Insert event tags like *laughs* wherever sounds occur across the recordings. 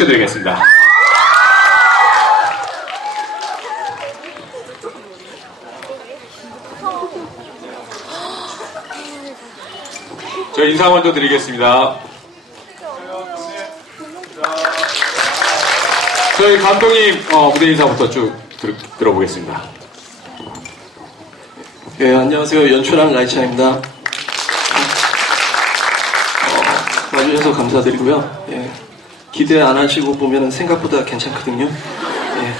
소개시켜드리겠습니다. 저희 인사 먼저 드리겠습니다. 저희 감독님 어, 무대 인사부터 쭉 들, 들어보겠습니다. 예, 안녕하세요. 연출한 라이차입니다. 어, 와주셔서 감사드리고요. 예, 기대 안 하시고 보면 생각보다 괜찮거든요. 예,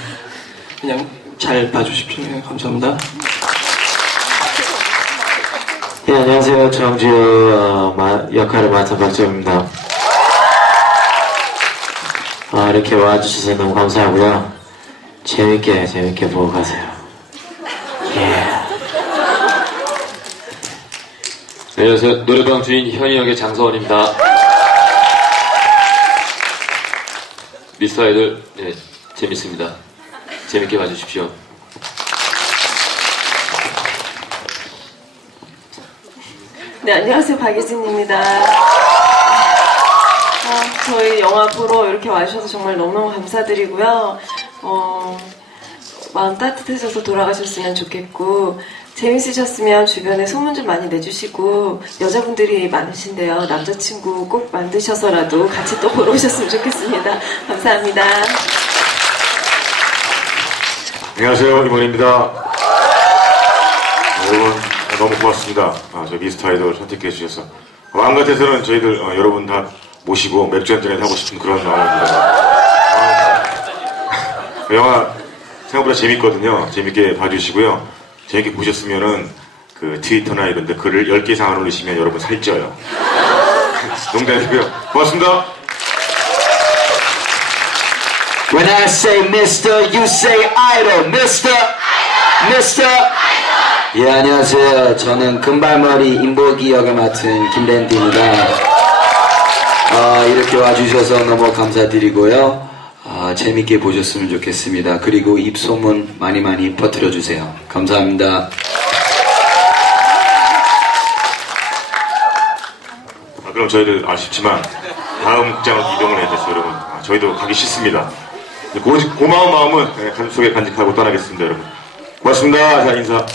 그냥 잘 봐주십시오. 예, 감사합니다. 네, 안녕하세요. 정지우 어, 마- 역할을 맡은 박재입니다. 어, 이렇게 와주셔서 너무 감사하고요. 재밌게 재밌게 보고 가세요. 예. 네, 안녕하세요. 노래방 주인 현희 역의 장서원입니다. 미스터 아이돌, 네, 재밌습니다. 재밌게 봐주십시오. 네, 안녕하세요. 박예진입니다. 아, 저희 영화 보러 이렇게 와주셔서 정말 너무너무 감사드리고요. 어, 마음 따뜻해져서 돌아가셨으면 좋겠고, 재밌으셨으면 주변에 소문 좀 많이 내주시고, 여자분들이 많으신데요. 남자친구 꼭 만드셔서라도 같이 또 보러 오셨으면 좋겠습니다. 감사합니다. 안녕하세요 이모입니다 여러분 너무 고맙습니다 아, 저 미스터 아이돌 선택해 주셔서 마음 같아서는 저희들 어, 여러분 다 모시고 맥주 한잔 하고 싶은 그런 마음입니다 아, 영화 생각보다 재밌거든요 재밌게 봐주시고요 재밌게 보셨으면은 그 트위터나 이런 데 글을 10개 이상 안 올리시면 여러분 살쪄요 *laughs* 농담이고요 고맙습니다 When I say Mr. You say Idol. Mr. Mr. 예, 안녕하세요. 저는 금발머리 인보기 역을 맡은 김랜디입니다. 어, 이렇게 와주셔서 너무 감사드리고요. 어, 재밌게 보셨으면 좋겠습니다. 그리고 입소문 많이 많이 퍼뜨려주세요. 감사합니다. 아, 그럼 저희들 아쉽지만 다음 극장으로 이동을 해야 돼서 여러분 아, 저희도 가기 싫습니다. 고, 고마운 마음은 네, 가슴속에 간직하고 떠나겠습니다 여러분. 고맙습니다. 자 인사.